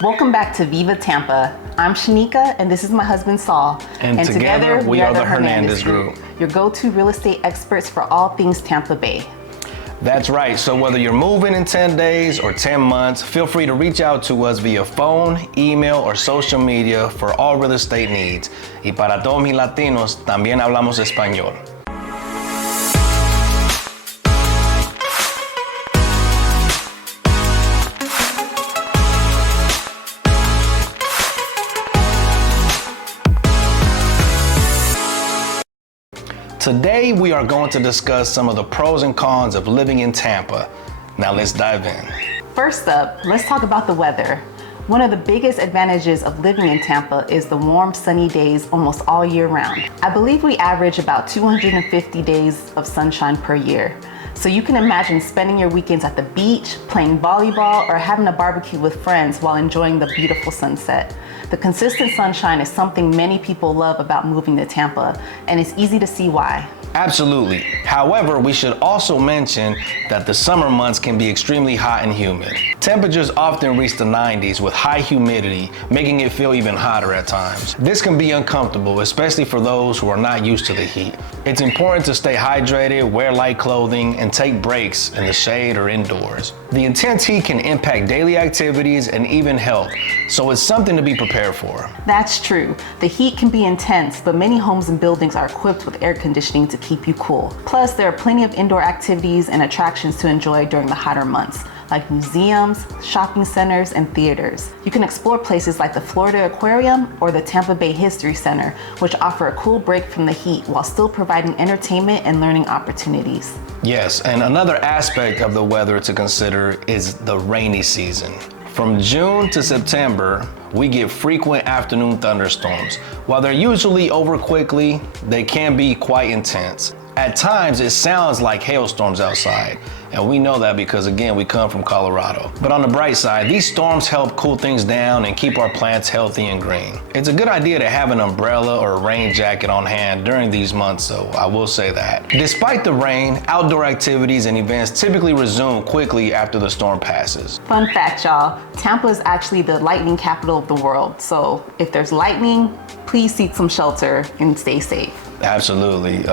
Welcome back to Viva Tampa. I'm Shanika, and this is my husband Saul. And together we are the Hernandez Group, your go-to real estate experts for all things Tampa Bay. That's right. So whether you're moving in 10 days or 10 months, feel free to reach out to us via phone, email, or social media for all real estate needs. Y para todos mis latinos, también hablamos español. Today, we are going to discuss some of the pros and cons of living in Tampa. Now let's dive in. First up, let's talk about the weather. One of the biggest advantages of living in Tampa is the warm, sunny days almost all year round. I believe we average about 250 days of sunshine per year. So you can imagine spending your weekends at the beach, playing volleyball, or having a barbecue with friends while enjoying the beautiful sunset. The consistent sunshine is something many people love about moving to Tampa, and it's easy to see why. Absolutely. However, we should also mention that the summer months can be extremely hot and humid. Temperatures often reach the 90s with high humidity, making it feel even hotter at times. This can be uncomfortable, especially for those who are not used to the heat. It's important to stay hydrated, wear light clothing, and take breaks in the shade or indoors. The intense heat can impact daily activities and even health, so it's something to be prepared for. That's true. The heat can be intense, but many homes and buildings are equipped with air conditioning to keep you cool. Plus, there are plenty of indoor activities and attractions to enjoy during the hotter months, like museums, shopping centers, and theaters. You can explore places like the Florida Aquarium or the Tampa Bay History Center, which offer a cool break from the heat while still providing entertainment and learning opportunities. Yes, and another aspect of the weather to consider is the rainy season. From June to September, we get frequent afternoon thunderstorms. While they're usually over quickly, they can be quite intense. At times, it sounds like hailstorms outside, and we know that because, again, we come from Colorado. But on the bright side, these storms help cool things down and keep our plants healthy and green. It's a good idea to have an umbrella or a rain jacket on hand during these months, though, I will say that. Despite the rain, outdoor activities and events typically resume quickly after the storm passes. Fun fact, y'all, Tampa is actually the lightning capital of the world, so if there's lightning, please seek some shelter and stay safe. Absolutely.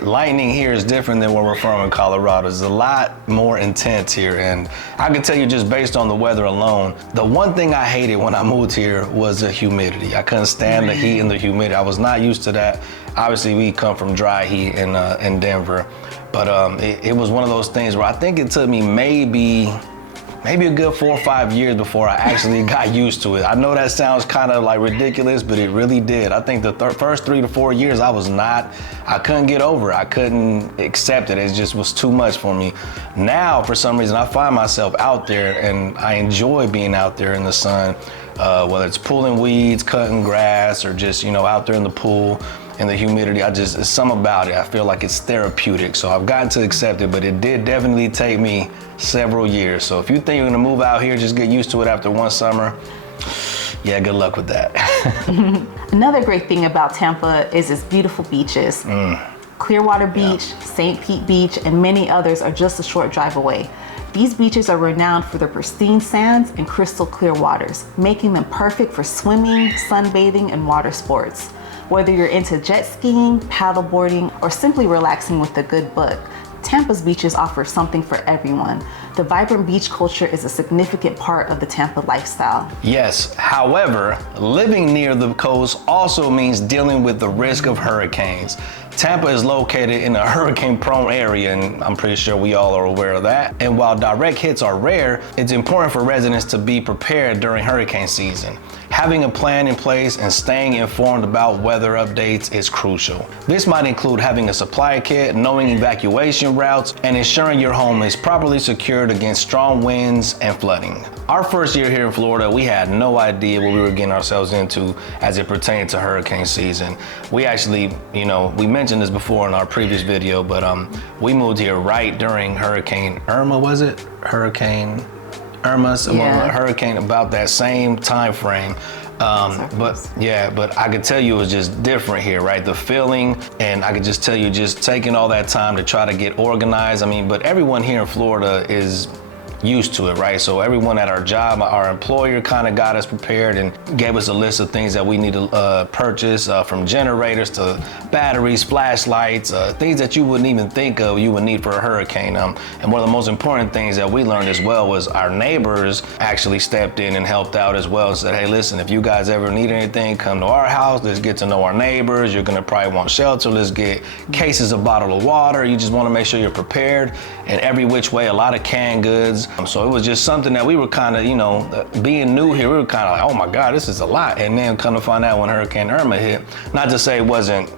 Lightning here is different than where we're from in Colorado. It's a lot more intense here, and I can tell you just based on the weather alone, the one thing I hated when I moved here was the humidity. I couldn't stand the heat and the humidity. I was not used to that. Obviously, we come from dry heat in Denver, but it was one of those things where I think it took me maybe a good 4 or 5 years before I actually got used to it. I know that sounds kind of like ridiculous, but it really did. I think the first 3 to 4 years I couldn't get over it. I couldn't accept it. It just was too much for me. Now, for some reason, I find myself out there and I enjoy being out there in the sun, whether it's pulling weeds, cutting grass, or just, out there in the pool. And the humidity, it's something about it. I feel like it's therapeutic. So I've gotten to accept it, but it did definitely take me several years. So if you think you're gonna move out here, just get used to it after one summer. Yeah, good luck with that. Another great thing about Tampa is its beautiful beaches. Clearwater Beach, St. Pete Beach, and many others are just a short drive away. These beaches are renowned for their pristine sands and crystal clear waters, making them perfect for swimming, sunbathing, and water sports. Whether you're into jet skiing, paddleboarding, or simply relaxing with a good book, Tampa's beaches offer something for everyone. The vibrant beach culture is a significant part of the Tampa lifestyle. Yes, however, living near the coast also means dealing with the risk of hurricanes. Tampa is located in a hurricane-prone area, and I'm pretty sure we all are aware of that. And while direct hits are rare, it's important for residents to be prepared during hurricane season. Having a plan in place and staying informed about weather updates is crucial. This might include having a supply kit, knowing evacuation routes, and ensuring your home is properly secured against strong winds and flooding. Our first year here in Florida, we had no idea what we were getting ourselves into as it pertained to hurricane season. We actually, we mentioned this before in our previous video, but we moved here right during Hurricane Irma, was it? Hurricane Irma, hurricane about that same time frame. But I could tell you it was just different here, right? The feeling, and I could just tell you just taking all that time to try to get organized. But everyone here in Florida is used to it, right? So everyone at our job, our employer kind of got us prepared and gave us a list of things that we need to purchase, from generators to batteries, flashlights, things that you wouldn't even think of you would need for a hurricane. And one of the most important things that we learned as well was our neighbors actually stepped in and helped out as well and said, hey, listen, if you guys ever need anything, come to our house. Let's get to know our neighbors. You're gonna probably want shelter. Let's get cases of bottled water. You just wanna make sure you're prepared in every which way, a lot of canned goods. So it was just something that we were kind of, you know, being new here, we were kind of like, oh my God, this is a lot. And then come to find out when Hurricane Irma hit, not to say it wasn't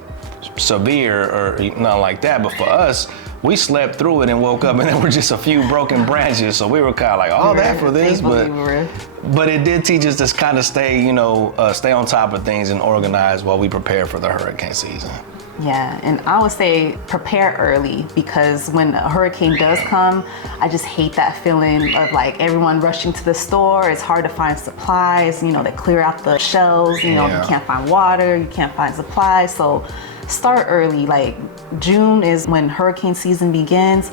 severe or nothing like that, but for us, we slept through it and woke up and there were just a few broken branches. So we were kind of like, all that for this, but it did teach us to kind of stay, you know, stay on top of things and organize while we prepare for the hurricane season. Yeah, and I would say prepare early, because when a hurricane does come, I just hate that feeling of like everyone rushing to the store. It's hard to find supplies, you know, they clear out the shelves, you know, you can't find water, you can't find supplies. So start early, like June is when hurricane season begins.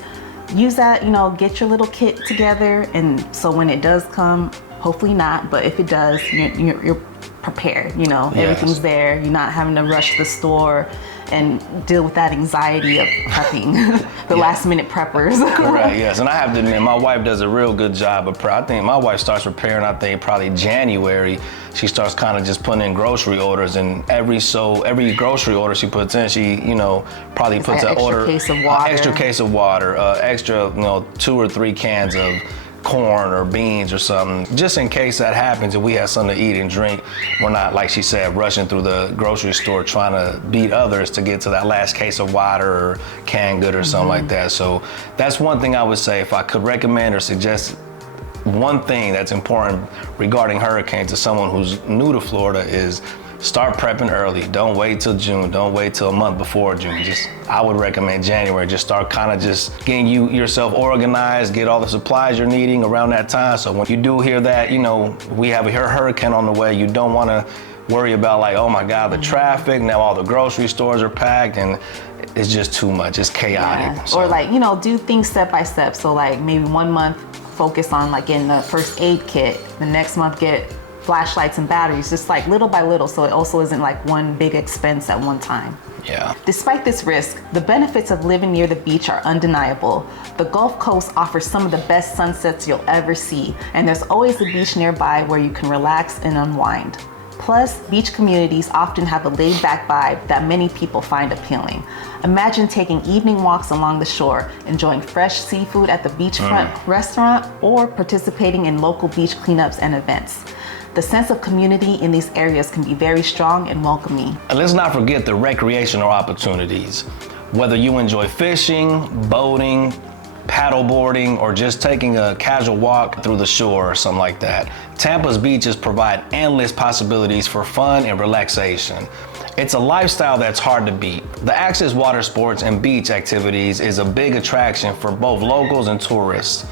Use that, you know, get your little kit together, and so when it does come, hopefully not, but if it does, you're prepared, you know, everything's there. You're not having to rush to the store and deal with that anxiety of prepping, the last minute preppers. Correct, yes, and I have to admit, my wife does a real good job of I think my wife starts preparing, I think probably January. She starts kind of just putting in grocery orders, and every grocery order she puts in, she, you know, probably puts an order, extra case of water, extra, you know, 2 or 3 cans of corn or beans or something, just in case that happens and we have something to eat and drink. We're not, like she said, rushing through the grocery store trying to beat others to get to that last case of water or canned good or something like that. So that's one thing I would say, if I could recommend or suggest one thing that's important regarding hurricanes to someone who's new to Florida, is start prepping early. Don't wait till June. Don't wait till a month before June. I would recommend January. Just start kind of just getting yourself organized, get all the supplies you're needing around that time. So when you do hear that, you know, we have a hurricane on the way, you don't want to worry about like, oh my God, the traffic, now all the grocery stores are packed, and it's just too much. It's chaotic. Yeah. So. Or like, you know, do things step by step. So like maybe 1 month focus on like getting the first aid kit, the next month get flashlights and batteries, just like little by little, so it also isn't like one big expense at one time. Yeah. Despite this risk, the benefits of living near the beach are undeniable. The Gulf Coast offers some of the best sunsets you'll ever see, and there's always a beach nearby where you can relax and unwind. Plus, beach communities often have a laid-back vibe that many people find appealing. Imagine taking evening walks along the shore, enjoying fresh seafood at the beachfront restaurant, or participating in local beach cleanups and events. The sense of community in these areas can be very strong and welcoming. And let's not forget the recreational opportunities. Whether you enjoy fishing, boating, paddleboarding, or just taking a casual walk through the shore or something like that, Tampa's beaches provide endless possibilities for fun and relaxation. It's a lifestyle that's hard to beat. The access water sports and beach activities is a big attraction for both locals and tourists.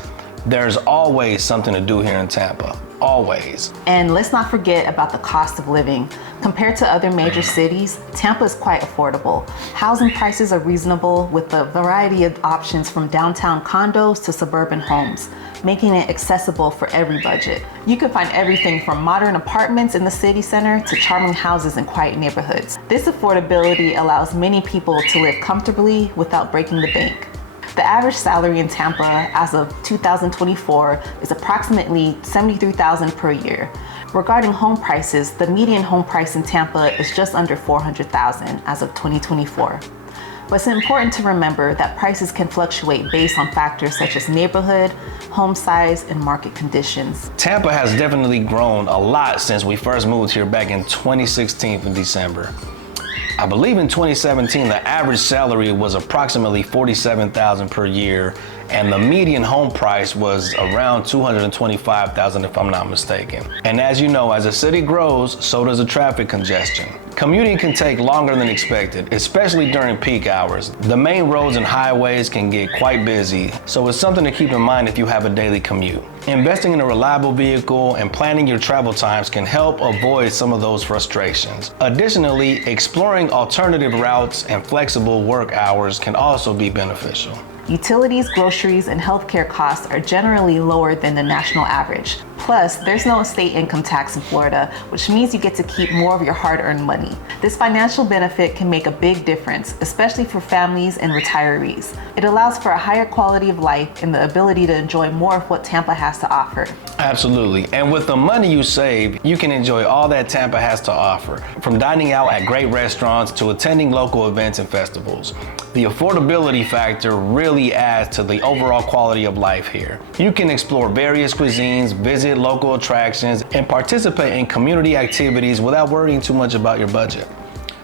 There's always something to do here in Tampa, always. And let's not forget about the cost of living. Compared to other major cities, Tampa is quite affordable. Housing prices are reasonable, with a variety of options from downtown condos to suburban homes, making it accessible for every budget. You can find everything from modern apartments in the city center to charming houses in quiet neighborhoods. This affordability allows many people to live comfortably without breaking the bank. The average salary in Tampa as of 2024 is approximately $73,000 per year. Regarding home prices, the median home price in Tampa is just under $400,000 as of 2024. But it's important to remember that prices can fluctuate based on factors such as neighborhood, home size, and market conditions. Tampa has definitely grown a lot since we first moved here back in 2016 in December. I believe in 2017, the average salary was approximately $47,000 per year, and the median home price was around $225,000 if I'm not mistaken. And as you know, as a city grows, so does the traffic congestion. Commuting can take longer than expected, especially during peak hours. The main roads and highways can get quite busy, so it's something to keep in mind if you have a daily commute. Investing in a reliable vehicle and planning your travel times can help avoid some of those frustrations. Additionally, exploring alternative routes and flexible work hours can also be beneficial. Utilities, groceries, and healthcare costs are generally lower than the national average. Plus, there's no state income tax in Florida, which means you get to keep more of your hard-earned money. This financial benefit can make a big difference, especially for families and retirees. It allows for a higher quality of life and the ability to enjoy more of what Tampa has to offer. Absolutely. And with the money you save, you can enjoy all that Tampa has to offer, from dining out at great restaurants to attending local events and festivals. The affordability factor really adds to the overall quality of life here. You can explore various cuisines, visit local attractions, and participate in community activities without worrying too much about your budget.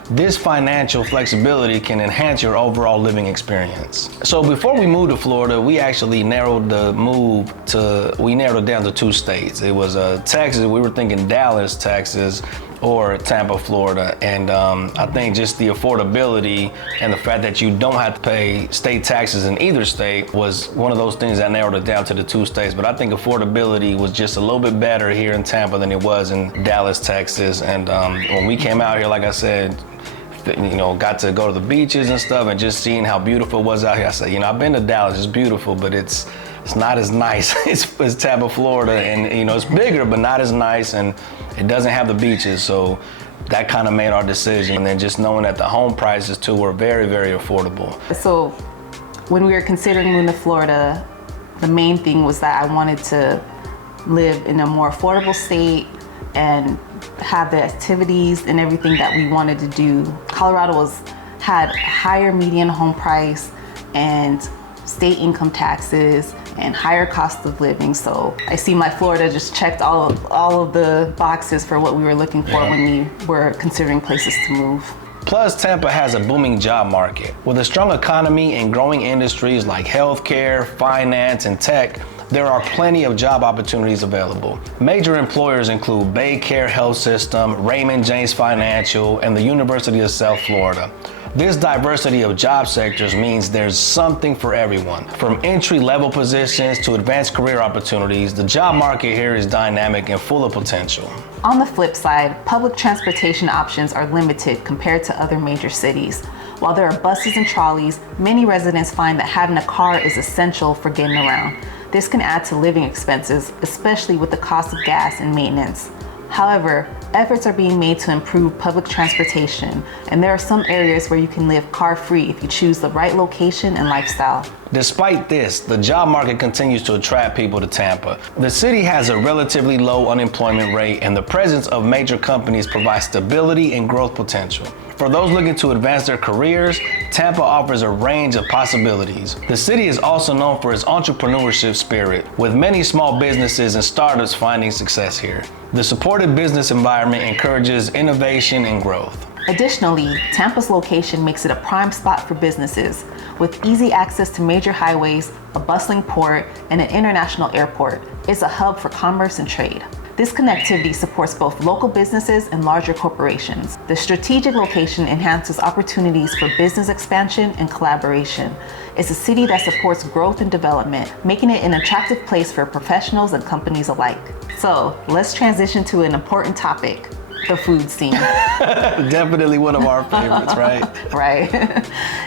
This financial flexibility can enhance your overall living experience. So before we moved to Florida, we actually narrowed it down to 2 states. It was Texas. We were thinking Dallas, Texas, or Tampa, Florida. And I think just the affordability and the fact that you don't have to pay state taxes in either state was one of those things that narrowed it down to the 2 states. But I think affordability was just a little bit better here in Tampa than it was in Dallas, Texas. And when we came out here, like I said, got to go to the beaches and stuff, and just seeing how beautiful it was out here. I said, I've been to Dallas, it's beautiful, but it's not as nice as Tampa, Florida, and it's bigger, but not as nice, and it doesn't have the beaches. So that kind of made our decision. And then just knowing that the home prices too were very, very affordable. So when we were considering moving to Florida, the main thing was that I wanted to live in a more affordable state and have the activities and everything that we wanted to do. Colorado had higher median home price and state income taxes and higher cost of living. So I see my Florida just checked all of the boxes for what we were looking for when we were considering places to move. Plus, Tampa has a booming job market. With a strong economy and growing industries like healthcare, finance, and tech, there are plenty of job opportunities available. Major employers include Baycare Health System, Raymond James Financial, and the University of South Florida. This diversity of job sectors means there's something for everyone. From entry-level positions to advanced career opportunities, the job market here is dynamic and full of potential. On the flip side, public transportation options are limited compared to other major cities. While there are buses and trolleys, many residents find that having a car is essential for getting around. This can add to living expenses, especially with the cost of gas and maintenance. However, efforts are being made to improve public transportation, and there are some areas where you can live car-free if you choose the right location and lifestyle. Despite this, the job market continues to attract people to Tampa. The city has a relatively low unemployment rate, and the presence of major companies provides stability and growth potential. For those looking to advance their careers, Tampa offers a range of possibilities. The city is also known for its entrepreneurship spirit, with many small businesses and startups finding success here. The supportive business environment encourages innovation and growth. Additionally, Tampa's location makes it a prime spot for businesses. With easy access to major highways, a bustling port, and an international airport, it's a hub for commerce and trade. This connectivity supports both local businesses and larger corporations. The strategic location enhances opportunities for business expansion and collaboration. It's a city that supports growth and development, making it an attractive place for professionals and companies alike. So let's transition to an important topic: the food scene. Definitely one of our favorites, right? Right.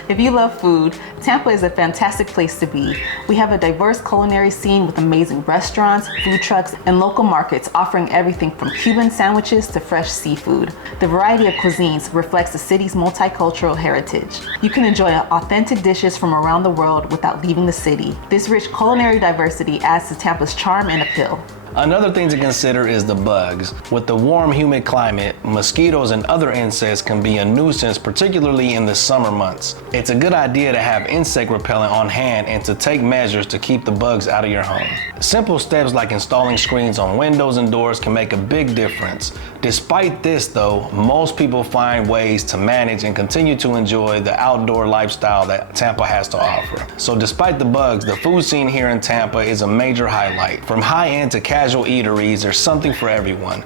If you love food, Tampa is a fantastic place to be. We have a diverse culinary scene with amazing restaurants, food trucks, and local markets offering everything from Cuban sandwiches to fresh seafood. The variety of cuisines reflects the city's multicultural heritage. You can enjoy authentic dishes from around the world without leaving the city. This rich culinary diversity adds to Tampa's charm and appeal. Another thing to consider is the bugs. With the warm, humid climate, mosquitoes and other insects can be a nuisance, particularly in the summer months. It's a good idea to have insect repellent on hand and to take measures to keep the bugs out of your home. Simple steps like installing screens on windows and doors can make a big difference. Despite this though, most people find ways to manage and continue to enjoy the outdoor lifestyle that Tampa has to offer. So despite the bugs, the food scene here in Tampa is a major highlight. From high-end to casual eateries, there's something for everyone.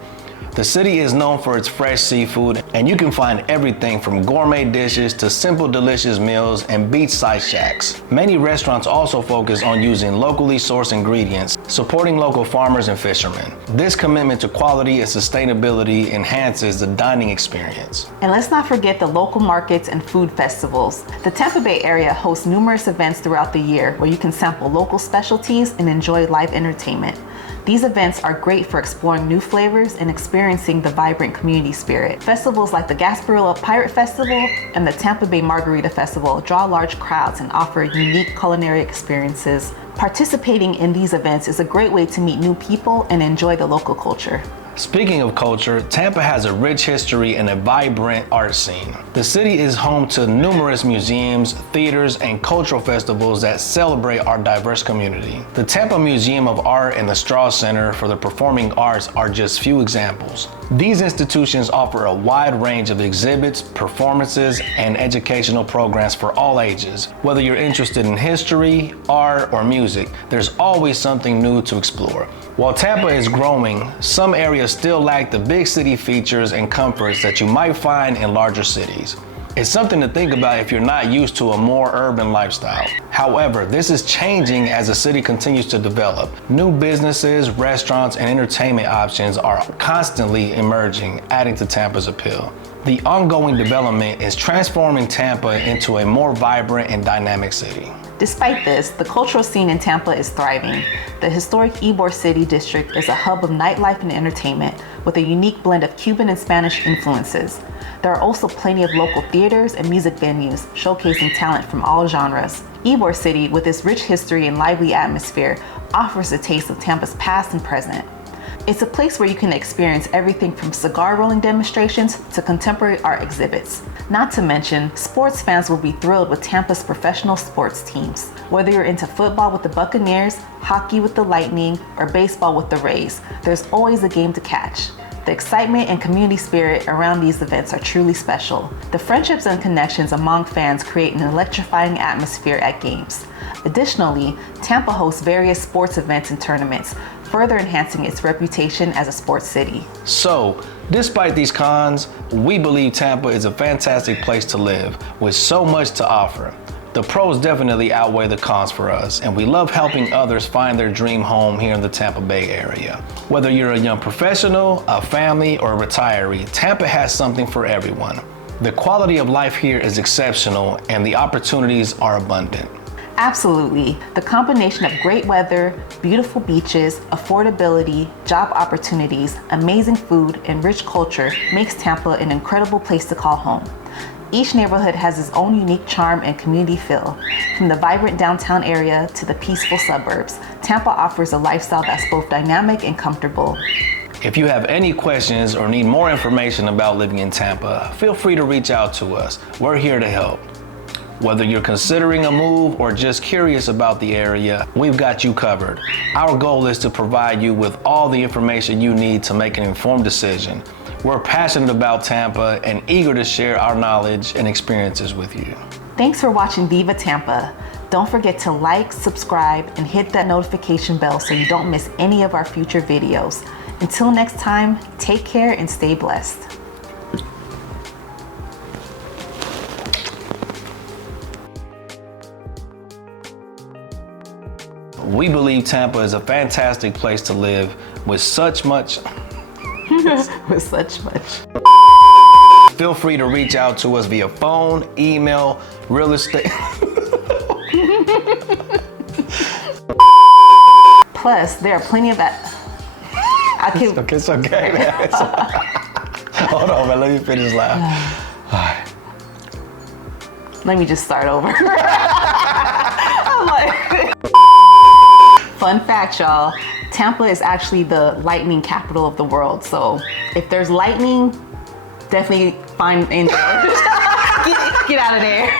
The city is known for its fresh seafood, and you can find everything from gourmet dishes to simple delicious meals and beachside shacks. Many restaurants also focus on using locally sourced ingredients, supporting local farmers and fishermen. This commitment to quality and sustainability enhances the dining experience. And let's not forget the local markets and food festivals. The Tampa Bay area hosts numerous events throughout the year where you can sample local specialties and enjoy live entertainment. These events are great for exploring new flavors and experiencing the vibrant community spirit. Festivals like the Gasparilla Pirate Festival and the Tampa Bay Margarita Festival draw large crowds and offer unique culinary experiences. Participating in these events is a great way to meet new people and enjoy the local culture. Speaking of culture, Tampa has a rich history and a vibrant art scene. The city is home to numerous museums, theaters, and cultural festivals that celebrate our diverse community. The Tampa Museum of Art and the Straw Center for the Performing Arts are just few examples. These institutions offer a wide range of exhibits, performances, and educational programs for all ages. Whether you're interested in history, art, or music, there's always something new to explore. While Tampa is growing, some areas still lack the big city features and comforts that you might find in larger cities. It's something to think about if you're not used to a more urban lifestyle. However, this is changing as the city continues to develop. New businesses, restaurants, and entertainment options are constantly emerging, adding to Tampa's appeal. The ongoing development is transforming Tampa into a more vibrant and dynamic city. Despite this, the cultural scene in Tampa is thriving. The historic Ybor City district is a hub of nightlife and entertainment with a unique blend of Cuban and Spanish influences. There are also plenty of local theaters and music venues showcasing talent from all genres. Ybor City, with its rich history and lively atmosphere, offers a taste of Tampa's past and present. It's a place where you can experience everything from cigar rolling demonstrations to contemporary art exhibits. Not to mention, sports fans will be thrilled with Tampa's professional sports teams. Whether you're into football with the Buccaneers, hockey with the Lightning, or baseball with the Rays, there's always a game to catch. The excitement and community spirit around these events are truly special. The friendships and connections among fans create an electrifying atmosphere at games. Additionally, Tampa hosts various sports events and tournaments, further enhancing its reputation as a sports city. So, despite these cons, we believe Tampa is a fantastic place to live with so much to offer. The pros definitely outweigh the cons for us, and we love helping others find their dream home here in the Tampa Bay area. Whether you're a young professional, a family, or a retiree, Tampa has something for everyone. The quality of life here is exceptional, and the opportunities are abundant. Absolutely. The combination of great weather, beautiful beaches, affordability, job opportunities, amazing food, and rich culture makes Tampa an incredible place to call home. Each neighborhood has its own unique charm and community feel. From the vibrant downtown area to the peaceful suburbs, Tampa offers a lifestyle that's both dynamic and comfortable. If you have any questions or need more information about living in Tampa, feel free to reach out to us. We're here to help. Whether you're considering a move or just curious about the area, we've got you covered. Our goal is to provide you with all the information you need to make an informed decision. We're passionate about Tampa and eager to share our knowledge and experiences with you. Thanks for watching Viva Tampa. Don't forget to like, subscribe, and hit that notification bell so you don't miss any of our future videos. Until next time, take care and stay blessed. We believe Tampa is a fantastic place to live with such much. With such much. Feel free to reach out to us via phone, email, real estate. Plus, there are plenty of that. It's okay, man. It's okay. Hold on, man. Let me finish laughing. All right. Let me just start over. I'm like, fun fact, y'all. Tampa is actually the lightning capital of the world. So if there's lightning, definitely find indoors. Get out of there.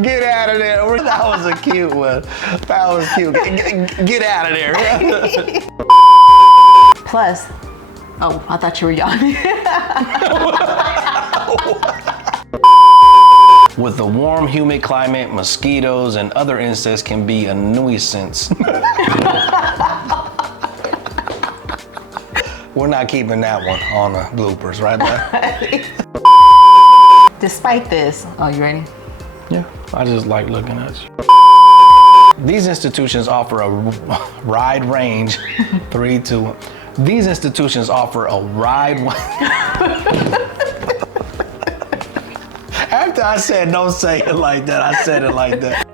Get out of there. That was a cute one. That was cute. Get out of there. Plus, oh, I thought you were yawning. With the warm, humid climate, mosquitoes and other insects can be a nuisance. We're not keeping that one on the bloopers, right there. Despite this, oh, you ready? Yeah, I just like looking at you. These institutions offer a wide range. 3, 2. These institutions offer a wide. After I said don't say it like that, I said it like that.